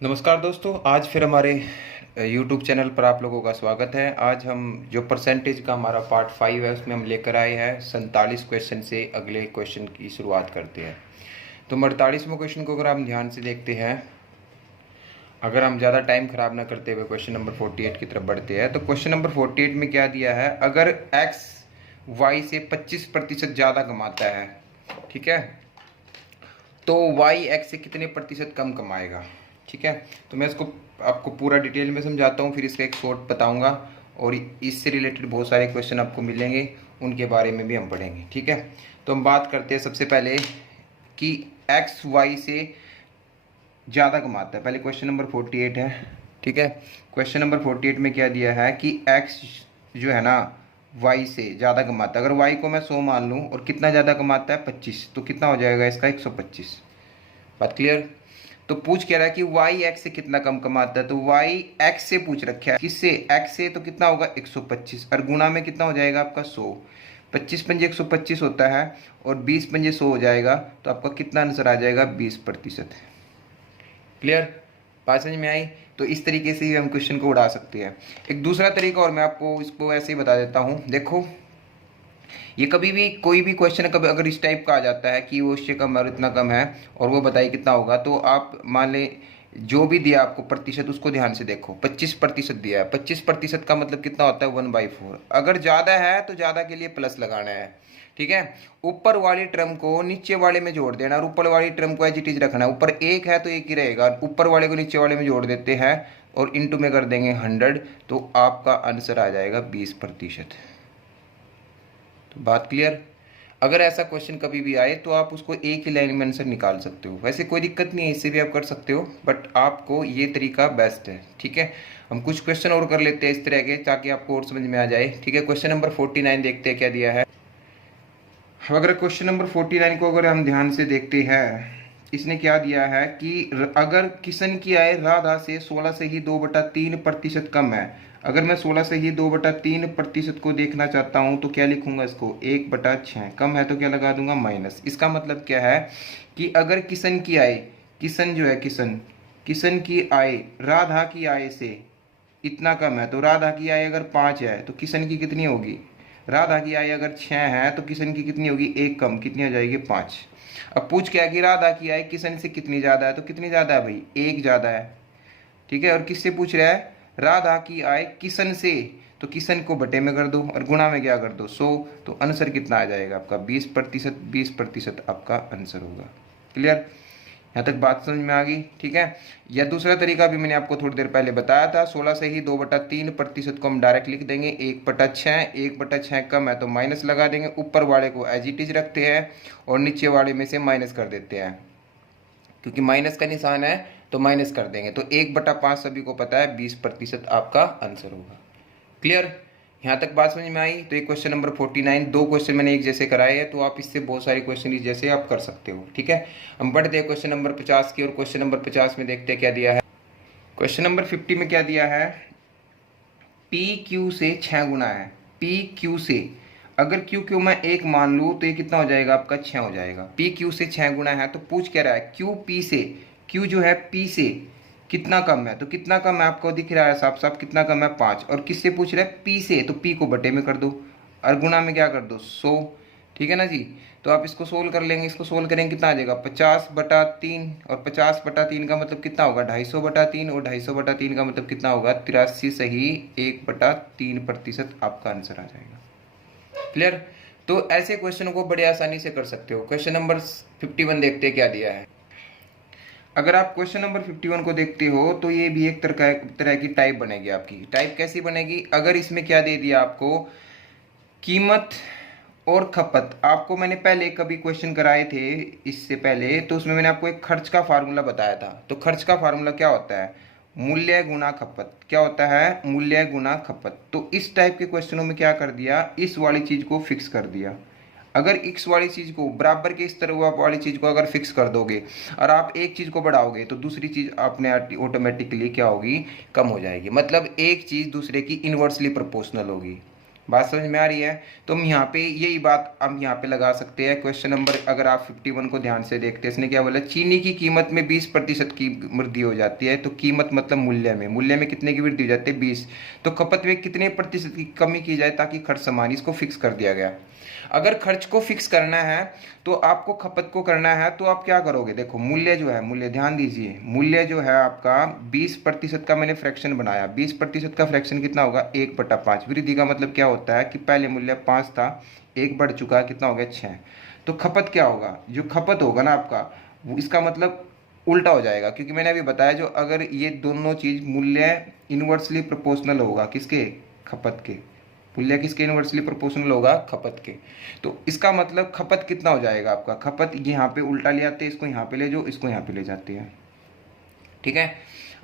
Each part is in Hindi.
नमस्कार दोस्तों, आज फिर हमारे YouTube चैनल पर आप लोगों का स्वागत है। आज हम जो परसेंटेज का हमारा पार्ट 5 है उसमें हम लेकर आए हैं 47 क्वेश्चन से अगले क्वेश्चन की शुरुआत करते हैं। तो 48वें क्वेश्चन को अगर हम ध्यान से देखते हैं, अगर हम ज़्यादा टाइम ख़राब ना करते हुए क्वेश्चन नंबर 48 की तरफ बढ़ते हैं, तो क्वेश्चन नंबर 48 में क्या दिया है, अगर x y से 25% ज़्यादा कमाता है, ठीक है, तो y x से कितने प्रतिशत कम कमाएगा। ठीक है, तो मैं इसको आपको पूरा डिटेल में समझाता हूँ, फिर इसका एक शॉर्ट बताऊँगा और इससे रिलेटेड बहुत सारे क्वेश्चन आपको मिलेंगे, उनके बारे में भी हम पढ़ेंगे। ठीक है, तो हम बात करते हैं सबसे पहले कि x y से ज़्यादा कमाता है। पहले क्वेश्चन नंबर 48 है। ठीक है, क्वेश्चन नंबर 48 में क्या दिया है कि x जो है ना y से ज़्यादा कमाता है। अगर y को मैं 100 मान लूँ और कितना ज़्यादा कमाता है 25, तो कितना हो जाएगा इसका 125। बात क्लियर। तो पूछ कह रहा है कि y x से कितना कम कमाता है, तो y x से पूछ रखा है, किससे, x से, तो कितना होगा 125 और गुणा में कितना हो जाएगा आपका 100। 25 पंजे 125 होता है और 20 पंजे 100 हो जाएगा, तो आपका कितना आंसर आ जाएगा 20%। क्लियर, बात समझ में आई। तो इस तरीके से ही हम क्वेश्चन को उड़ा सकते हैं। एक दूसरा तरीका और मैं आपको इसको ऐसे ही बता देता हूँ। देखो, ये कभी भी कोई भी क्वेश्चन कभी अगर इस टाइप का आ जाता है कि वो इससे कम है और इतना कम है और वो बताइए कितना होगा, तो आप मान लें जो भी दिया आपको प्रतिशत उसको ध्यान से देखो। 25% दिया है, 25% का मतलब कितना होता है 1/4। अगर ज़्यादा है तो ज़्यादा के लिए प्लस लगाना है। ठीक है, ऊपर वाली टर्म को नीचे वाले में जोड़ देना और ऊपर वाली टर्म को एज इट इज रखना है। ऊपर एक है तो एक ही रहेगा, ऊपर वाले को नीचे वाले में जोड़ देते हैं और इंटू में कर देंगे 100, तो आपका आंसर आ जाएगा 20%। तो बात क्लियर। अगर ऐसा क्वेश्चन कभी भी आए तो आप उसको एक ही लाइन में आंसर निकाल सकते हो। वैसे कोई दिक्कत नहीं है, इससे भी आप कर सकते हो, बट आपको ये तरीका बेस्ट है। ठीक है, हम कुछ क्वेश्चन और कर लेते हैं इस तरह के, ताकि आपको और समझ में आ जाए। ठीक है, क्वेश्चन नंबर 49 देखते हैं क्या दिया है। अगर क्वेश्चन नंबर 49 को अगर हम ध्यान से देखते हैं, इसने क्या दिया है कि अगर किशन की आय राधा से 16 से ही 2/3% कम है। अगर मैं 16 से ही 2/3% को देखना चाहता हूं तो क्या लिखूंगा इसको, 1/6। कम है तो क्या लगा दूंगा माइनस। इसका मतलब क्या है कि अगर किशन की आय, किशन जो है किशन की आय राधा की आय से इतना कम है, तो राधा की आय अगर 5 है तो किशन की कितनी होगी, राधा की आय अगर 6 है तो किशन की कितनी होगी, एक कम, कितनी हो जाएगी 5। अब पूछ क्या कि राधा की आय किशन से कितनी ज़्यादा है, तो कितनी ज़्यादा है भाई, एक ज़्यादा है। ठीक है, और किससे पूछ रहा है, राधा की आय किशन से, तो किशन को बटे में कर दो और गुणा में क्या कर दो 100, तो आंसर कितना आ जाएगा आपका 20%। 20% आपका आंसर होगा। क्लियर, यहाँ तक बात समझ में आ गई। ठीक है, या दूसरा तरीका भी मैंने आपको थोड़ी देर पहले बताया था। 16 से ही 2/3% को हम डायरेक्ट लिख देंगे 1/6। 1/6 कम है तो माइनस लगा देंगे, ऊपर वाले को एज इट इज रखते हैं और नीचे वाले में से माइनस कर देते हैं, क्योंकि माइनस का निशान है तो माइनस कर देंगे। तो 1/5 सभी को पता है 20% आपका आंसर होगा। क्लियर, यहाँ तक बात समझ में आई। तो ये क्वेश्चन नंबर 49, दो क्वेश्चन मैंने एक जैसे कराए हैं, तो आप इससे बहुत सारे क्वेश्चन इस जैसे आप कर सकते हो। ठीक है, हम बढ़ते हैं क्वेश्चन नंबर 50 की, और क्वेश्चन नंबर 50 में देखते हैं क्या दिया है। क्वेश्चन नंबर 50 में क्या दिया है, पी क्यू से 6 गुना है। पी क्यू से, अगर क्यू क्यू मैं 1 मान लूँ तो ये कितना हो जाएगा आपका 6 हो जाएगा। पी क्यू से 6 गुना है, तो पूछ क्या रहा है, क्यू पी से, क्यू जो है पी से कितना कम है, तो कितना कम है आपको दिख रहा है साफ साफ, कितना कम है 5। और किससे पूछ रहा है, पी से, तो पी को बटे में कर दो और गुणा में क्या कर दो 100। ठीक है ना जी, तो आप इसको सोल्व कर लेंगे। इसको सोल्व करेंगे कितना आ जाएगा 50/3, और 50/3 का मतलब कितना होगा 250/3, और 250/3 का मतलब कितना होगा 83 सही 1/3% आपका आंसर आ जाएगा। क्लियर, तो ऐसे क्वेश्चन को बड़े आसानी से कर सकते हो। क्वेश्चन नंबर 51 देखते हैं क्या दिया है। अगर आप क्वेश्चन नंबर 51 को देखते हो तो ये भी एक तरह की टाइप बनेगी आपकी। टाइप कैसी बनेगी, अगर इसमें क्या दे दिया आपको, कीमत और खपत। आपको मैंने पहले कभी क्वेश्चन कराए थे इससे पहले, तो उसमें मैंने आपको एक खर्च का फार्मूला बताया था। तो खर्च का फार्मूला क्या होता है, मूल्य गुना खपत। क्या होता है, मूल्य गुना खपत। तो इस टाइप के क्वेश्चनों में क्या कर दिया, इस वाली चीज को फिक्स कर दिया। अगर x वाली चीज को बराबर के इस तरह वाली चीज को अगर फिक्स कर दोगे और आप एक चीज को बढ़ाओगे तो दूसरी चीज अपने ऑटोमेटिकली क्या होगी, कम हो जाएगी। मतलब एक चीज दूसरे की इनवर्सली प्रोपोर्शनल होगी। बात समझ में आ रही है? तो हम यहाँ पे यही बात हम यहाँ पे लगा सकते हैं। क्वेश्चन नंबर अगर आप 51 को ध्यान से देखते हैं, इसने क्या बोला, चीनी की कीमत में 20% की वृद्धि हो जाती है। तो कीमत मतलब मूल्य में कितने की वृद्धि हो जाती है, 20। तो खपत में कितने प्रतिशत की कमी की जाए ताकि खर्च समान, इसको फिक्स कर दिया गया। अगर खर्च को फिक्स करना है तो आपको खपत को करना है, तो आप क्या करोगे, देखो मूल्य जो है, मूल्य ध्यान दीजिए, मूल्य जो है आपका 20% का मैंने फ्रैक्शन बनाया। 20% का फ्रैक्शन कितना होगा, 1/5। वृद्धि का मतलब क्या होता है कि पहले मूल्य 5 था, 1 बढ़ चुका है, कितना हो गया, 6। तो खपत क्या होगा, जो खपत होगा ना आपका, इसका मतलब उल्टा हो जाएगा, क्योंकि मैंने अभी बताया जो अगर ये दोनों चीज मूल्य इनवर्सली प्रोपोर्शनल होगा, किसके, खपत के, मूल्य किसके इनवर्सली प्रोपोर्शनल होगा, खपत के। तो इसका मतलब खपत कितना हो जाएगा आपका, खपत यहाँ पे उल्टा ले आते हैं, इसको यहाँ पे ले जाओ, इसको यहाँ पे ले जाते हैं, ठीक है।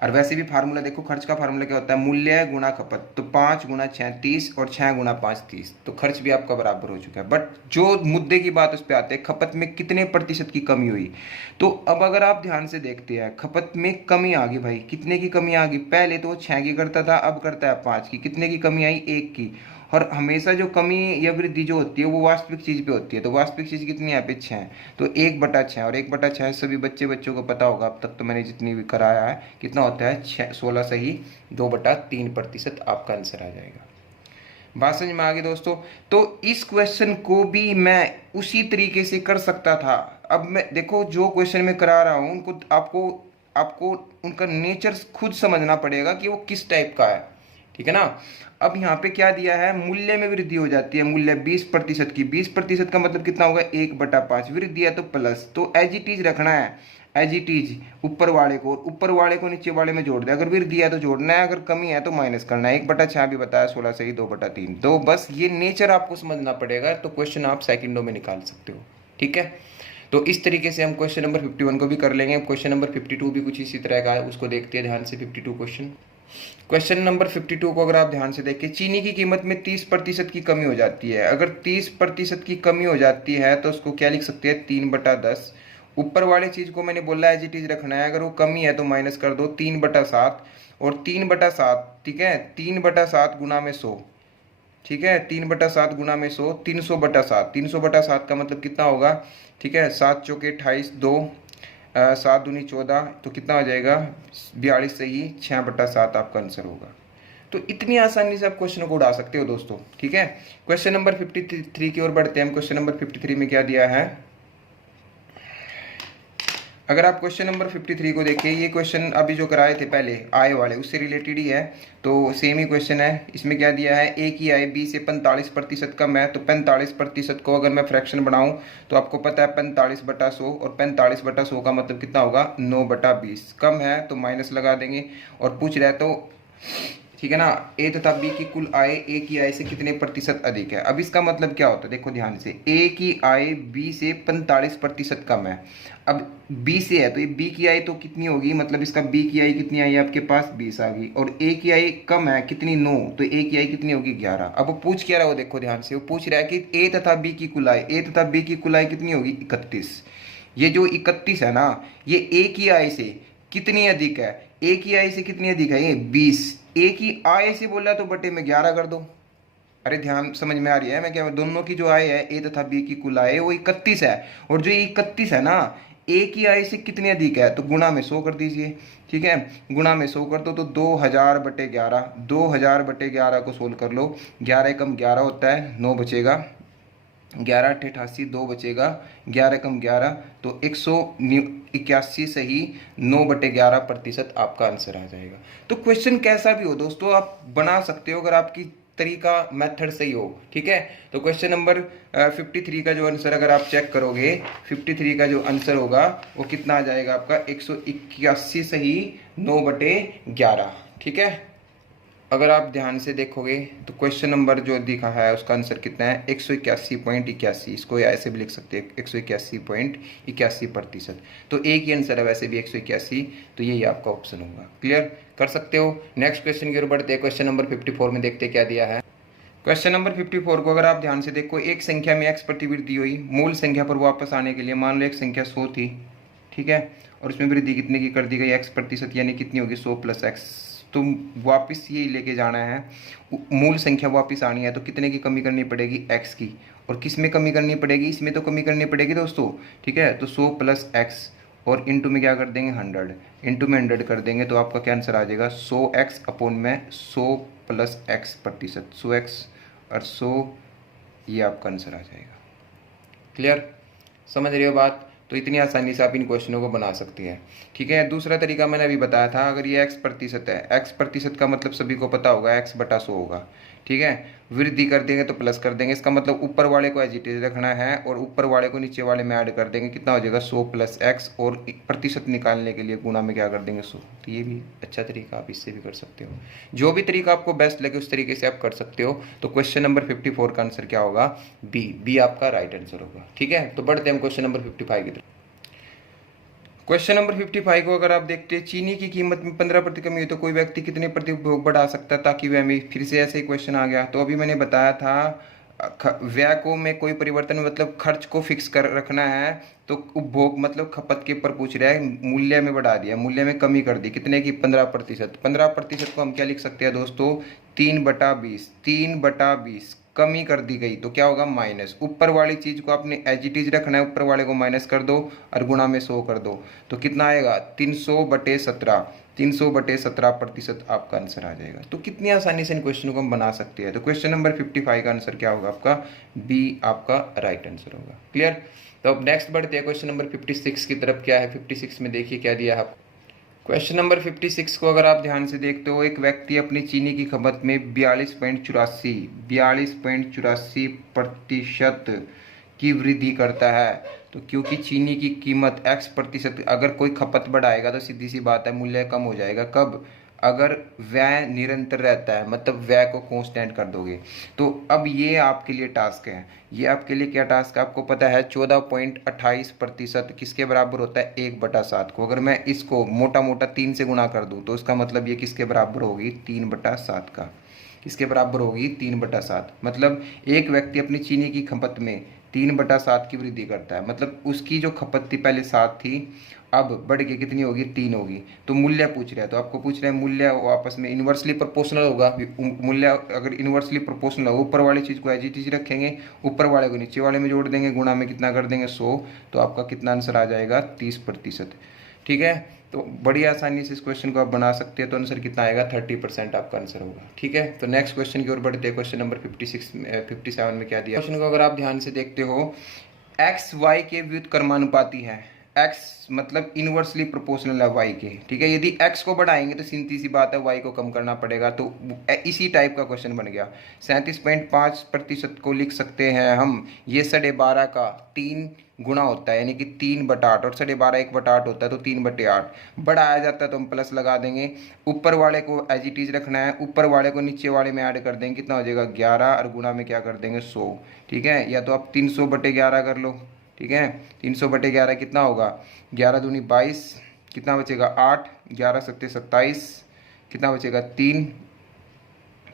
और वैसे भी फार्मूला देखो, खर्च का फार्मूला क्या होता है, मूल्य गुणा खपत। तो 5 गुणा 6 30 और 6 गुणा 5 30। तो खर्च भी आपका बराबर हो चुका है। बट जो मुद्दे की बात उस पर आते हैं, खपत में कितने प्रतिशत की कमी हुई। तो अब अगर आप ध्यान से देखते हैं, खपत में कमी आ गई भाई, कितने की कमी आ गई, पहले तो 6 की करता था, अब करता है 5 की। कितने की कमी आई, 1 की। और हमेशा जो कमी या वृद्धि जो होती है वो वास्तविक चीज पे होती है। तो वास्तविक चीज कितनी है यहाँ पे, 6। तो 1/6, और 1/6 सभी बच्चों को पता होगा, अब तक तो मैंने जितनी भी कराया है, कितना होता है, 16 सही 2/3% आपका आंसर आ जाएगा। बात समझ में आ गई दोस्तों? तो इस क्वेश्चन को भी मैं उसी तरीके से कर सकता था। अब मैं देखो, जो क्वेश्चन मैं करा रहा हूँ उनको आपको आपको उनका नेचर खुद समझना पड़ेगा कि वो किस टाइप का है, ठीक है ना। अब यहाँ पे क्या दिया है, मूल्य में वृद्धि हो जाती है, मूल्य 20% की। 20% का मतलब कितना होगा, 1/5। वृद्धि है तो प्लस, तो एज इट इज रखना है, एज इट इज ऊपर वाले को नीचे वाले में जोड़ दे। अगर वृद्धि है तो जोड़ना है, अगर कमी है तो माइनस करना है। 1/6 भी बताया, 16 सही 2/3। तो बस ये नेचर आपको समझना पड़ेगा, तो क्वेश्चन आप सेकंडों में निकाल सकते हो, ठीक है। तो इस तरीके से हम क्वेश्चन नंबर 51 को भी कर लेंगे। क्वेश्चन नंबर 52 भी कुछ इसी तरह का है, उसको देखते हैं ध्यान से। 52 क्वेश्चन नंबर 52 को अगर आप ध्यान से देखें, चीनी की कीमत में 30% की कमी हो जाती है। अगर 30% की कमी हो जाती है तो उसको क्या लिख सकते हैं, 3/10। ऊपर वाले चीज को मैंने बोला एज इट इज रखना है, अगर वो कमी है तो माइनस कर दो, 3/7। और 3/7, ठीक है, 3/7 गुना में 100, ठीक है, 3/7 गुना में 100, 300/7। 300/7 का मतलब कितना होगा, ठीक है, 7 चौके 28, 2 7 दूनी 14, तो कितना हो जाएगा, 42 सही 6/7 आपका आंसर होगा। तो इतनी आसानी से आप क्वेश्चन को उड़ा सकते हो दोस्तों, ठीक है। क्वेश्चन नंबर 53 की ओर बढ़ते हैं हम। क्वेश्चन नंबर 53 में क्या दिया है, अगर आप क्वेश्चन नंबर 53 को देखिए, ये क्वेश्चन अभी जो कराए थे पहले आय वाले, उससे रिलेटेड ही है, तो सेम ही क्वेश्चन है। इसमें क्या दिया है, ए की आय बी से 45% कम है। तो 45% को अगर मैं फ्रैक्शन बनाऊं तो आपको पता है 45/100, और 45/100 का मतलब कितना होगा, 9/20। कम है तो माइनस लगा देंगे, और पूछ रहा है तो, ठीक है ना, ए तथा बी की कुल आय ए की आय से कितने प्रतिशत अधिक है। अब इसका मतलब क्या होता है, देखो ध्यान से, ए की आय बी से 45% कम है। अब बी से है तो ये बी की आय तो कितनी होगी, मतलब इसका बी की आय कितनी आई आपके पास, 20 आ गई। और ए की आय कम है कितनी, 9, तो ए की आय कितनी होगी, 11। अब वो पूछ क्या रहा है, वो देखो ध्यान से, वो पूछ रहा है कि ए तथा बी की कुल आय, ए तथा बी की कुल आय कितनी होगी, 31। ये जो 31 है ना, ये ए की आय से कितनी अधिक है, ए की आय से कितनी अधिक है, ये 20। ए की आय से बोला तो बटे में 11 कर दो। अरे ध्यान समझ में आ रही है, मैं क्या, दोनों की जो आय है ए तथा बी की कुल आय वो 31 है, और जो 31 है ना, ए की आय से कितनी अधिक है, तो गुणा में 100 कर दीजिए, ठीक है, गुणा में 100 कर दो, तो 2000/11। 2000/11 को सोल्व कर लो, 11 कम 11 होता है, 9 बचेगा, 11 8 88, 2 बचेगा, 11 कम 11, तो 181 सही 9/11% आपका आंसर आ जाएगा। तो क्वेश्चन कैसा भी हो दोस्तों, आप बना सकते हो अगर आपकी तरीका मेथड सही हो, ठीक है। तो क्वेश्चन नंबर 53 का जो आंसर अगर आप चेक करोगे, 53 का जो आंसर होगा वो कितना आ जाएगा आपका, 181 सही 9/11, ठीक है। अगर आप ध्यान से देखोगे तो क्वेश्चन नंबर जो दिखा है उसका आंसर कितना है, 181.81। इसको ऐसे भी लिख सकते हैं, 181.81%। तो एक ही आंसर है वैसे भी 181, तो यही आपका ऑप्शन होगा। क्लियर कर सकते हो। नेक्स्ट क्वेश्चन की ओर बढ़ते हैं। क्वेश्चन नंबर 54 में देखते क्या दिया है। क्वेश्चन नंबर 54 को अगर आप ध्यान से देखो, एक संख्या में x प्रति वृद्धि हुई, मूल संख्या पर वापस आने के लिए मान लो एक संख्या 100 थी, ठीक है, और उसमें वृद्धि कितने की कर दी गई, x%, यानी कितनी होगी, 100 + x। तो वापस ये लेके जाना है, मूल संख्या वापस आनी है, तो कितने की कमी करनी पड़ेगी, x की। और किस में कमी करनी पड़ेगी, इसमें तो कमी करनी पड़ेगी दोस्तों, ठीक है। तो 100 प्लस एक्स और इंटू में क्या कर देंगे 100, इंटू में 100 कर देंगे तो आपका क्या आंसर आ जाएगा 100x अपॉन में 100 प्लस एक्स प्रतिशत, 100x और 100, ये आपका आंसर आ जाएगा। क्लियर, समझ रहे हो बात। तो इतनी आसानी से आप इन क्वेश्चनों को बना सकते हैं, ठीक है। दूसरा तरीका मैंने अभी बताया था, अगर ये x प्रतिशत है, x प्रतिशत का मतलब सभी को पता होगा x बटा 100 होगा, ठीक है। वृद्धि कर देंगे तो प्लस कर देंगे, इसका मतलब ऊपर वाले को एज इट इज रखना है और ऊपर वाले को नीचे वाले में ऐड कर देंगे, कितना हो जाएगा 100 प्लस एक्स, और प्रतिशत निकालने के लिए गुणा में क्या कर देंगे 100। तो ये भी अच्छा तरीका, आप इससे भी कर सकते हो, जो भी तरीका आपको बेस्ट लगे उस तरीके से आप कर सकते हो। तो क्वेश्चन नंबर 54 का आंसर क्या होगा, बी आपका राइट आंसर होगा, ठीक है। तो बढ़ते हैं क्वेश्चन नंबर 55 की तरफ। क्वेश्चन नंबर 55 को अगर आप देखते हैं, चीनी की कीमत में 15% कमी हुई तो कोई व्यक्ति कितने प्रति उपभोग बढ़ा सकता है ताकि वह में फिर से ऐसे ही क्वेश्चन आ गया। तो अभी मैंने बताया था व्यय को में कोई परिवर्तन, मतलब खर्च को फिक्स कर रखना है, तो उपभोग मतलब खपत के ऊपर पूछ रहा है, मूल्य में बढ़ा दिया, मूल्य में कमी कर दी, कितने की 15%। 15% को हम क्या लिख सकते हैं दोस्तों, 3/20, 3/20 कमी कर दी गई तो क्या होगा माइनस, ऊपर वाली चीज को आपने एज इट इज रखना है, ऊपर वाले को माइनस कर दो और गुणा में 100 कर दो, तो कितना आएगा 300/17, 300/17% आपका आंसर आ जाएगा। तो कितनी आसानी से इन क्वेश्चनों को हम बना सकते हैं। तो क्वेश्चन नंबर 55 का आंसर क्या होगा आपका, बी आपका राइट आंसर होगा। क्लियर। तो अब नेक्स्ट बढ़ते हैं क्वेश्चन नंबर 56 की तरफ। क्या है 56 में, देखिए क्या दिया है आपको। क्वेश्चन नंबर 56 को अगर आप ध्यान से देखते हो, एक व्यक्ति अपनी चीनी की खपत में 42.84% की वृद्धि करता है। तो क्योंकि चीनी की कीमत x प्रतिशत, अगर कोई खपत बढ़ाएगा तो सीधी सी बात है मूल्य कम हो जाएगा। कब, अगर व्यय निरंतर रहता है, मतलब व्यय को कांस्टेंट कर दोगे। तो अब ये आपके लिए टास्क है, ये आपके लिए क्या टास्क है, आपको पता है 14.28% किसके बराबर होता है 1/7 को। अगर मैं इसको मोटा मोटा 3 से गुणा कर दूं तो इसका मतलब ये किसके बराबर होगी 3/7 का, किसके बराबर होगी 3/7। मतलब एक व्यक्ति अपनी चीनी की खपत में 3/7 की वृद्धि करता है, मतलब उसकी जो खपत थी पहले 7 थी, अब बढ़ के कितनी होगी 3 होगी। तो मूल्य पूछ रहा है, तो आपको पूछ रहा है मूल्य आपस में इन्वर्सली प्रोपोर्शनल होगा। मूल्य अगर इन्वर्सली प्रोपोर्शनल होगा, ऊपर वाली चीज़ को एज इट इज रखेंगे, ऊपर वाले को नीचे वाले में जोड़ देंगे, गुणा में कितना कर देंगे 100, तो आपका कितना आंसर आ जाएगा 30%, ठीक है। तो बड़ी आसानी से इस क्वेश्चन को आप बना सकते हैं। तो आंसर कितना आएगा 30% आपका आंसर होगा, ठीक है। तो नेक्स्ट क्वेश्चन की ओर बढ़ते हैं। क्वेश्चन नंबर 57 में क्या दिया, क्वेश्चन को अगर आप ध्यान से देखते हो, एक्स वाई के व्युत्क्रमानुपाती है, x मतलब इनवर्सली प्रोपोर्शनल है y के, ठीक है। यदि x को बढ़ाएंगे तो सीधी सी बात है y को कम करना पड़ेगा। तो इसी टाइप का क्वेश्चन बन गया। 37.5% को लिख सकते हैं हम, ये 12.5 का 3 गुणा होता है, यानी कि 3/8, और 12.5 1/8 होता है, तो 3/8 बढ़ाया जाता है तो हम प्लस लगा देंगे। ऊपर वाले को एज इट इज रखना है, ऊपर वाले को नीचे वाले में ऐड कर देंगे, कितना हो जाएगा 11, और गुणा में क्या कर देंगे 100, ठीक है। या तो आप 300/11 कर लो, ठीक है। 300/11 कितना होगा, 11 दूनी 22, कितना बचेगा 8, 11 सत्ते 27, कितना बचेगा 3,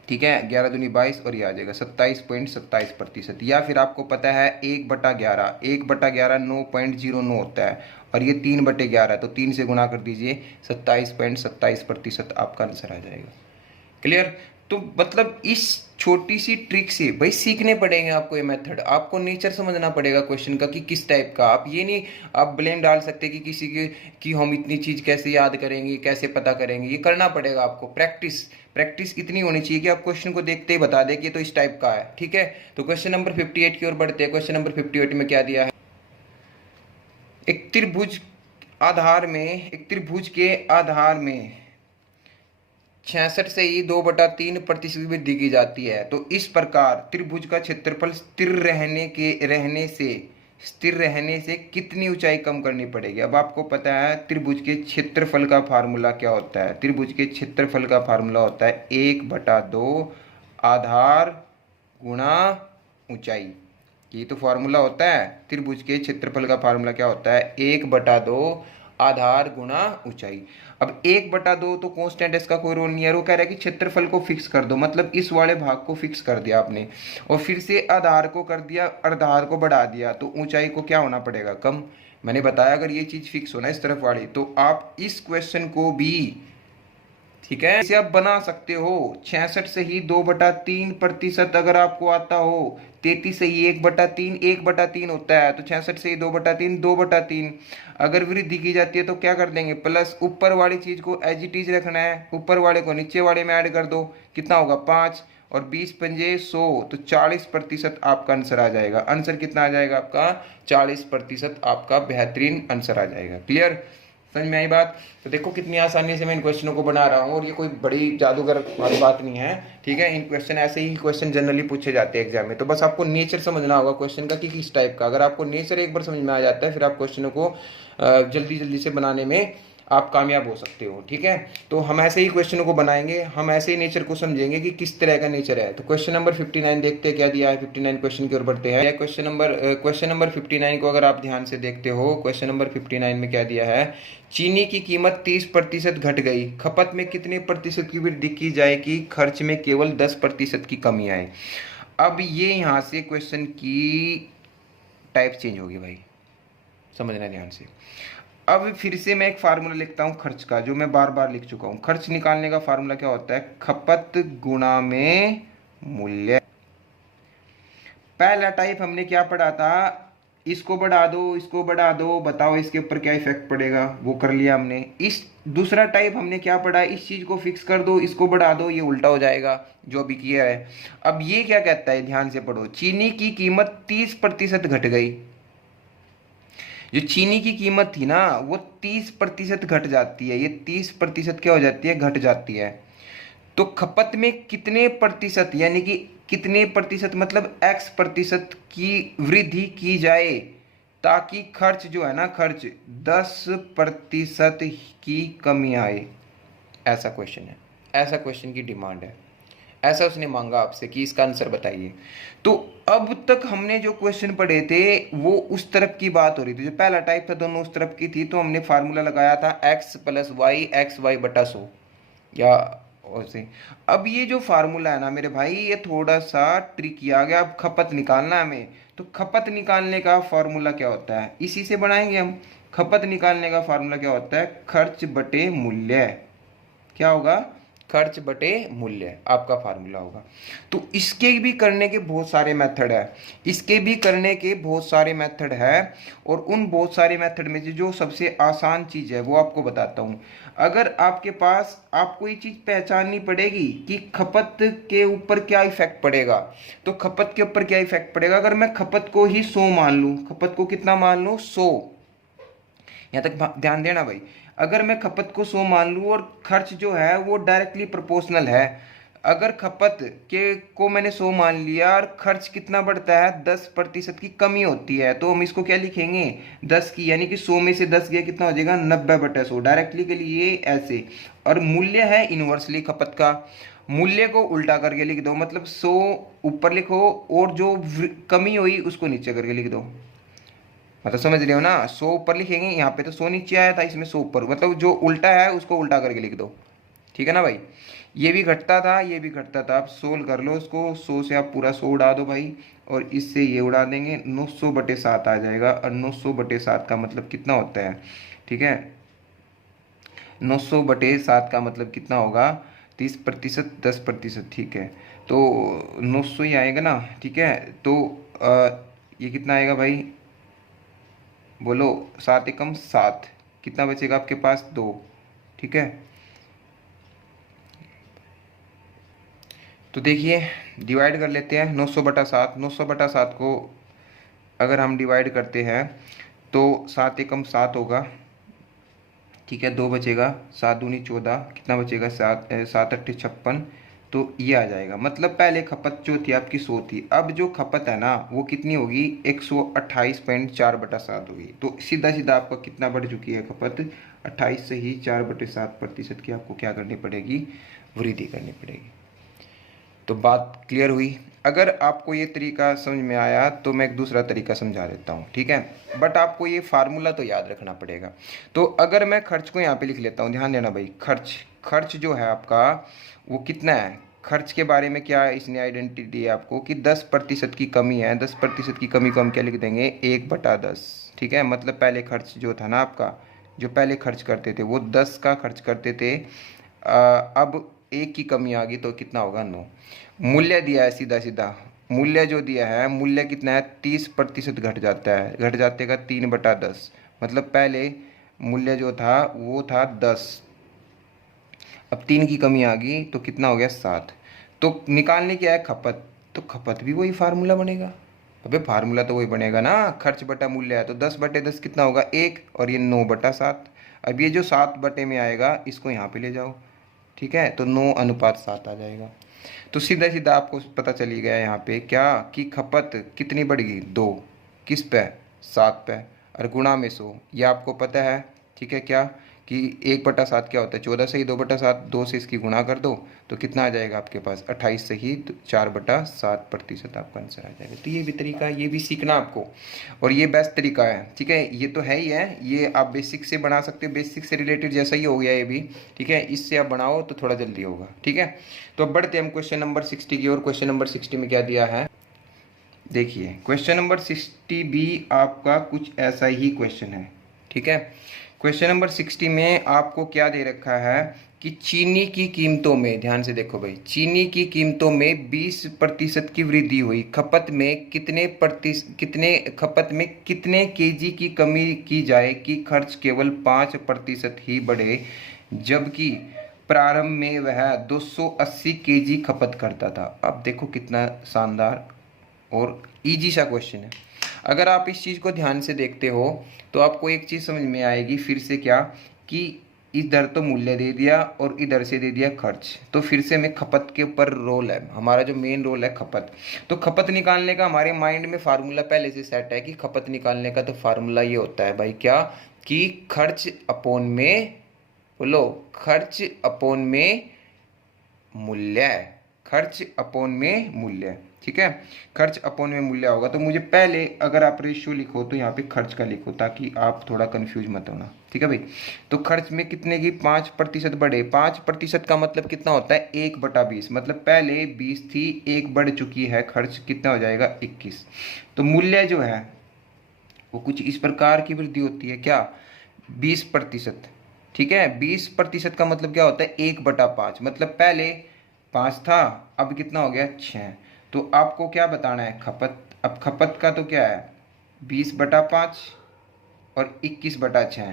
ठीक है। 11 दूनी 22 और ये आ जाएगा 27.27%। या फिर आपको पता है 1/11, 1/11 9.09 होता है, और ये 3/11, तो 3 से गुणा कर दीजिए, 27.27% आपका आंसर आ जाएगा। क्लियर। तो मतलब इस छोटी सी ट्रिक से भाई सीखने पड़ेंगे आपको, ये मेथड, आपको नेचर समझना पड़ेगा क्वेश्चन का कि किस टाइप का। आप ये नहीं आप ब्लेम डाल सकते कि किसी के कि हम इतनी चीज़ कैसे याद करेंगे, कैसे पता करेंगे, ये करना पड़ेगा आपको। प्रैक्टिस इतनी होनी चाहिए कि आप क्वेश्चन को देखते ही बता दें कि तो इस टाइप का है, ठीक है। तो क्वेश्चन नंबर 58 की ओर बढ़ते हैं। क्वेश्चन नंबर 58 में क्या दिया है, एक त्रिभुज के आधार में 66 से ही 2/3% वृद्धि की जाती है। तो इस प्रकार त्रिभुज का क्षेत्रफल स्थिर रहने से कितनी ऊंचाई कम करनी पड़ेगी। अब आपको पता है त्रिभुज के क्षेत्रफल का फार्मूला क्या होता है, त्रिभुज के क्षेत्रफल का फार्मूला होता है 1/2 आधार गुणा ऊंचाई। ये तो फार्मूला होता है, त्रिभुज के क्षेत्रफल का फार्मूला क्या होता है 1/2 आधार गुणा ऊंचाई। अब 1/2 तो कांस्टेंट है, इसका कोई रोल नहीं है। वो कह रहा है कि क्षेत्रफल को फिक्स कर दो, मतलब इस वाले भाग को फिक्स कर दिया आपने, और फिर से आधार को कर दिया, आधार को बढ़ा दिया, तो ऊंचाई को क्या होना पड़ेगा कम। मैंने बताया अगर ये चीज फिक्स होना इस तरफ वाली, तो आप इस क्वेश्चन को भी ठीक है, इसे आप बना सकते हो 66 से ही 2/3% अगर आपको आता हो, 33 से ही 1/3, 1/3 होता है, तो 66 से ही 2/3, 2/3। अगर वृद्धि की जाती है तो क्या कर देंगे, प्लस ऊपर वाली चीज को एज इट इज रखना है, ऊपर वाले को नीचे वाले में ऐड कर दो, कितना होगा 5 और 20 पंजे 100, तो 40% आपका आंसर आ जाएगा। आंसर कितना आ जाएगा आपका, 40% आपका बेहतरीन आंसर आ जाएगा। क्लियर, समझ में आई बात। तो देखो कितनी आसानी से मैं इन क्वेश्चनों को बना रहा हूँ, और ये कोई बड़ी जादूगर वाली बात नहीं है। ठीक है, इन क्वेश्चन ऐसे ही क्वेश्चन जनरली पूछे जाते हैं एग्जाम में, तो बस आपको नेचर समझना होगा क्वेश्चन का कि किस टाइप का। अगर आपको नेचर एक बार समझ में आ जाता है, फिर आप क्वेश्चनों को जल्दी जल्दी से बनाने में आप कामयाब हो सकते हो। ठीक है, तो हम ऐसे ही क्वेश्चनों को बनाएंगे, हम ऐसे ही नेचर को समझेंगे कि किस तरह का नेचर है। तो क्वेश्चन नंबर 59 देखते हैं क्या दिया है। 59 क्वेश्चन की ओर बढ़ते हैं। क्वेश्चन नंबर 59 को अगर आप ध्यान से देखते हो, क्वेश्चन नंबर 59 में क्या दिया है, चीनी की कीमत 30% घट गई, खपत में कितने प्रतिशत की वृद्धि की जाए कि खर्च में केवल 10% की कमी आए। अब ये यहाँ से क्वेश्चन की टाइप चेंज होगी भाई, समझना ध्यान से। अब फिर से मैं एक फार्मूला लिखता हूं खर्च का, जो मैं बार बार लिख चुका हूं। खर्च निकालने का फार्मूला क्या होता है, खपत गुणा में मूल्य। पहला टाइप हमने क्या पढ़ा था, इसको बढ़ा दो, इसको बढ़ा दो, बताओ इसके ऊपर क्या इफेक्ट पड़ेगा, वो कर लिया हमने। इस दूसरा टाइप हमने क्या पढ़ा, इस चीज को फिक्स कर दो, इसको बढ़ा दो, ये उल्टा हो जाएगा जो अभी किया है। अब ये क्या कहता है, ध्यान से पढ़ो, चीनी की कीमत 30% घट गई। जो चीनी की कीमत थी ना वो 30% घट जाती है, ये 30% क्या हो जाती है, घट जाती है। तो खपत में कितने प्रतिशत, यानी कि कितने प्रतिशत मतलब x% की वृद्धि की जाए ताकि खर्च जो है ना, खर्च 10% की कमी आए। ऐसा क्वेश्चन है, ऐसा क्वेश्चन की डिमांड है, ऐसा उसने मांगा आपसे कि इसका आंसर बताइए। तो अब तक हमने जो क्वेश्चन पढ़े थे वो उस तरफ की बात हो रही थी, जो पहला टाइप था दोनों उस तरफ की थी, तो हमने फार्मूला लगाया था x + y, xy बटा 100 या वैसे। अब ये जो फार्मूला है ना मेरे भाई, ये थोड़ा सा ट्रिकी आ गया। अब खपत निकालना है हमें, तो खपत निकालने का फार्मूला क्या होता है, इसी से बनाएंगे हम। खपत निकालने का फार्मूला क्या होता है, खर्च बटे मूल्य। क्या होगा, खर्च बटे मूल्य आपका फार्मूला होगा। तो इसके भी करने के बहुत सारे मेथड है, इसके भी करने के बहुत सारे मेथड है, और उन बहुत सारे मेथड में से जो सबसे आसान चीज है वो आपको बताता हूं। अगर आपके पास, आपको ये चीज पहचाननी पड़ेगी कि खपत के ऊपर क्या इफेक्ट पड़ेगा। तो खपत के ऊपर क्या इफेक्ट पड़ेगा, अगर मैं खपत को ही 100 मान लूं, खपत को कितना मान लूं, 100, यहाँ तक ध्यान देना भाई। अगर मैं खपत को 100 मान लूँ और खर्च जो है वो डायरेक्टली प्रोपोर्शनल है, अगर खपत के को मैंने 100 मान लिया और खर्च कितना बढ़ता है, 10% की कमी होती है, तो हम इसको क्या लिखेंगे, 10 की, यानी कि 100 में से 10 गया कितना हो जाएगा, 90/100 डायरेक्टली के लिए ऐसे। और मूल्य है इनवर्सली खपत का, मूल्य को उल्टा करके लिख दो, मतलब 100 ऊपर लिखो और जो कमी हुई उसको नीचे करके लिख दो। मतलब समझ रहे हो ना, 100 ऊपर लिखेंगे, यहाँ पे तो 100 नीचे आया था, इसमें 100 ऊपर, मतलब जो उल्टा है उसको उल्टा करके लिख दो। ठीक है ना भाई, ये भी घटता था, ये भी घटता था। आप सोल्व कर लो उसको, 100 से आप पूरा 100 उड़ा दो भाई, और इससे ये उड़ा देंगे, 900/7 आ जाएगा। और 900/7 का मतलब कितना होता है, ठीक है, 900/7 का मतलब कितना होगा, 30%, 10%। ठीक है, तो 900 ही आएगा ना। ठीक है, तो ये कितना आएगा भाई, बोलो, 7 एकम 7, कितना बचेगा आपके पास, 2। ठीक है, तो देखिए डिवाइड कर लेते हैं 900/7। 900/7 को अगर हम डिवाइड करते हैं तो 7 एकम 7 होगा। ठीक है, 2 बचेगा, 7 दूनी 14, कितना बचेगा, 7 8 56, तो ये आ जाएगा। मतलब पहले खपत जो थी आपकी 100 थी, अब जो खपत है ना वो कितनी होगी, 128.4/7 होगी। तो सीधा सीधा आपका कितना बढ़ चुकी है खपत, 28 से ही 4/7% की आपको क्या करनी पड़ेगी, वृद्धि करनी पड़ेगी। तो बात क्लियर हुई। अगर आपको ये तरीका समझ में आया तो मैं एक दूसरा तरीका समझा देता हूँ। ठीक है, बट आपको ये फार्मूला तो याद रखना पड़ेगा। तो अगर मैं खर्च को यहाँ पे लिख लेता हूँ, ध्यान देना भाई, खर्च जो है आपका वो कितना है, खर्च के बारे में क्या इसने आइडेंटिटी दी है आपको कि 10% की कमी है। 10% की कमी को हम क्या लिख देंगे, 1/10। ठीक है, मतलब पहले खर्च जो था ना आपका, जो पहले खर्च करते थे वो 10 का खर्च करते थे, अब एक की कमी आ गई तो कितना होगा 9। मूल्य दिया है सीधा सीधा, मूल्य जो दिया है, मूल्य कितना है 30% घट जाता है, घट जाते का 3/10, मतलब पहले मूल्य जो था वो था 10, अब 3 की कमी आ गई तो कितना हो गया 7। तो निकालने क्या है खपत, तो खपत भी वही फार्मूला बनेगा। अबे फार्मूला तो वही बनेगा ना, खर्च बटा मूल्य है तो 10/10 कितना होगा 1, और ये 9/7। अब ये जो 7 में आएगा इसको यहाँ पे ले जाओ, ठीक है, तो 9:7 आ जाएगा। तो सीधा सीधा आपको पता चली गया यहाँ पे क्या कि खपत कितनी बढ़ गई 2, किस पे 7 पे, और गुणा में 100, ये आपको पता है, ठीक है, क्या कि 1/7 क्या होता है 14 से ही 2/7, 2 से इसकी गुणा कर दो तो कितना आ जाएगा आपके पास 28 से ही 4/7% आपका आंसर आ जाएगा। तो ये भी तरीका है, ये भी सीखना आपको, और ये बेस्ट तरीका है, ठीक है, ये तो है ही है, ये आप बेसिक से बना सकते हो, बेसिक से रिलेटेड जैसा ही हो गया ये भी, ठीक है, इससे आप बनाओ तो थोड़ा जल्दी होगा, ठीक है। तो अब बढ़ते हैं हम क्वेश्चन नंबर 60 की ओर। क्वेश्चन नंबर 60 में क्या दिया है, देखिए क्वेश्चन नंबर 60 भी आपका कुछ ऐसा ही क्वेश्चन है, ठीक है। क्वेश्चन नंबर 60 में आपको क्या दे रखा है कि चीनी की कीमतों में, ध्यान से देखो भाई, चीनी की कीमतों में 20% की वृद्धि हुई, खपत में कितने केजी की कमी की जाए कि खर्च केवल 5% ही बढ़े, जबकि प्रारंभ में वह 280 केजी खपत करता था। अब देखो कितना शानदार और इजी सा क्वेश्चन है। अगर आप इस चीज़ को ध्यान से देखते हो तो आपको एक चीज़ समझ में आएगी फिर से, क्या कि इधर तो मूल्य दे दिया और इधर से दे दिया खर्च, तो फिर से हमें खपत के ऊपर रोल है, हमारा जो मेन रोल है खपत। तो खपत निकालने का हमारे माइंड में फार्मूला पहले से सेट है कि खपत निकालने का तो फार्मूला ये होता है भाई, क्या कि खर्च अपोन में, बोलो, खर्च अपोन में मूल्य, खर्च अपोन में मूल्य, ठीक है, खर्च अपोन में मूल्य होगा। तो मुझे पहले अगर आप रेशियो लिखो तो यहाँ पे खर्च का लिखो ताकि आप थोड़ा कंफ्यूज मत होना, ठीक है भाई। तो खर्च में कितने की 5% बढ़े, 5% का मतलब कितना होता है 1/20, मतलब पहले 20 थी, 1 बढ़ चुकी है, खर्च कितना हो जाएगा 21। तो मूल्य जो है वो कुछ इस प्रकार की वृद्धि होती है, क्या 20%, ठीक है। 20% का मतलब क्या होता है 1/5, मतलब पहले 5 था, अब कितना हो गया 6। तो आपको क्या बताना है खपत, अब खपत का तो क्या है 20/5 और 21/6,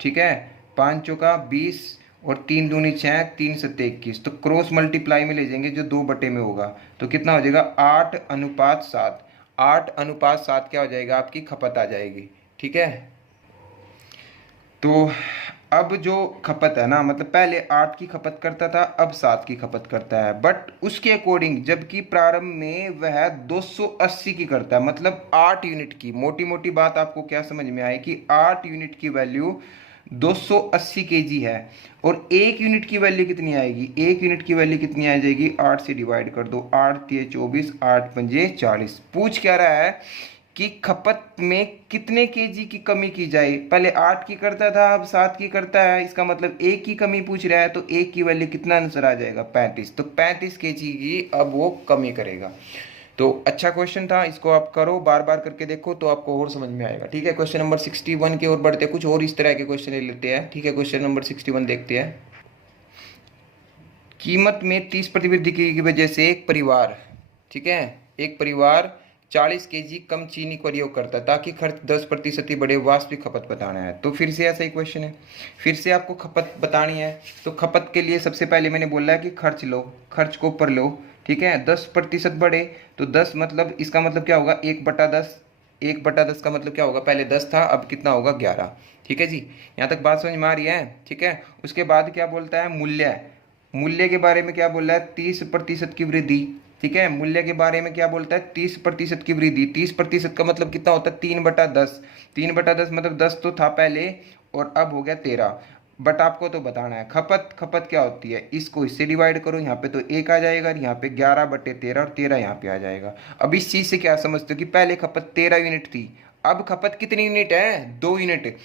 ठीक है, 5 चौका 20 और 3 दूनी 6, 3 सत्ते 21, तो क्रॉस मल्टीप्लाई में ले जाएंगे जो 2 में होगा, तो कितना हो जाएगा 8:7, 8:7 क्या हो जाएगा आपकी खपत आ जाएगी, ठीक है। तो अब जो खपत है ना, मतलब पहले 8 की खपत करता था, अब 7 की खपत करता है, बट उसके अकॉर्डिंग, जबकि प्रारंभ में वह 280 की करता है, मतलब 8 यूनिट की, मोटी मोटी बात आपको क्या समझ में आए कि 8 यूनिट की वैल्यू 280 केजी है, और 1 यूनिट की वैल्यू कितनी आएगी, 1 यूनिट की वैल्यू कितनी आ जाएगी, 8 से डिवाइड कर दो, 8 तिये 24, 8 पंजे 40। पूछ क्या रहा है कि खपत में कितने केजी की कमी की जाए, पहले 8 की करता था अब 7 की करता है, इसका मतलब 1 की कमी पूछ रहा है, तो 1 की वैल्यू कितना आंसर आ जाएगा 35, तो 35 केजी की अब वो कमी करेगा। तो अच्छा क्वेश्चन था, इसको आप करो, बार बार करके देखो तो आपको और समझ में आएगा, ठीक है। क्वेश्चन नंबर 61 की ओर बढ़ते हैं, कुछ और इस तरह के क्वेश्चन ले लेते हैं, ठीक है। क्वेश्चन नंबर 61 देखते हैं। कीमत में 30% वृद्धि की वजह से एक परिवार, ठीक है, एक परिवार 40 केजी कम चीनी का प्रयोग करता है ताकि खर्च 10% ही बढ़े, वास्तविक खपत बताना है। तो फिर से ऐसा ही क्वेश्चन है, फिर से आपको खपत बतानी है। तो खपत के लिए सबसे पहले मैंने बोला है कि खर्च लो, खर्च को ऊपर लो, ठीक है, 10% बढ़े तो 10 मतलब इसका मतलब क्या होगा 1/10, 1/10 का मतलब क्या होगा, पहले 10 था अब कितना होगा 11, ठीक है जी। यहाँ तक बात समझ में आ रही है, ठीक है। उसके बाद क्या बोलता है मूल्य, मूल्य के बारे में क्या बोल रहा है 30% की वृद्धि, ठीक है। मूल्य के बारे में क्या बोलता है 30% की वृद्धि, 30% का मतलब कितना होता है 3/10, 3/10 मतलब 10 तो था पहले और अब हो गया 13, बट आपको तो बताना है खपत, खपत क्या होती है, इसको इससे डिवाइड करो, यहाँ पे तो 1 आ जाएगा, यहाँ पे 11/13 और 13 यहाँ पे आ जाएगा। अब इस चीज से क्या समझते हो कि पहले खपत 13 यूनिट थी, अब खपत कितनी यूनिट है 2 यूनिट,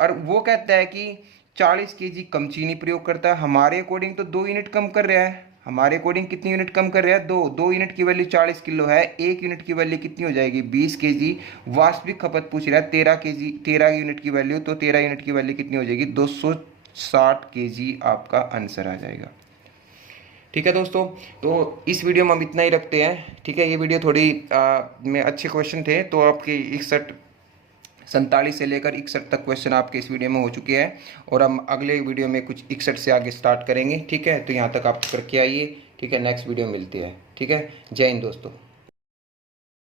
और वो कहता है कि 40 केजी कम चीनी प्रयोग करता है, हमारे अकॉर्डिंग तो 2 यूनिट कम कर रहा है, हमारे अकॉर्डिंग कितनी यूनिट कम कर रहा है 2 यूनिट की वैल्यू 40 किलो है, 1 यूनिट की वैल्यू कितनी हो जाएगी 20 केजी, वास्तविक खपत पूछ रहा है 13 केजी, 13 यूनिट की वैल्यू, तो 13 यूनिट की वैल्यू कितनी हो जाएगी 60 केजी आपका आंसर आ जाएगा। ठीक है दोस्तों, तो इस वीडियो में हम इतना ही रखते हैं। ठीक है, ये वीडियो थोड़ी में अच्छे क्वेश्चन थे, तो आपके 47 से लेकर 61 तक क्वेश्चन आपके इस वीडियो में हो चुके हैं, और हम अगले वीडियो में कुछ 61 से आगे स्टार्ट करेंगे। ठीक है, तो यहाँ तक आप करके आइए। ठीक है, नेक्स्ट वीडियो मिलते हैं। ठीक है, जय हिंद दोस्तों।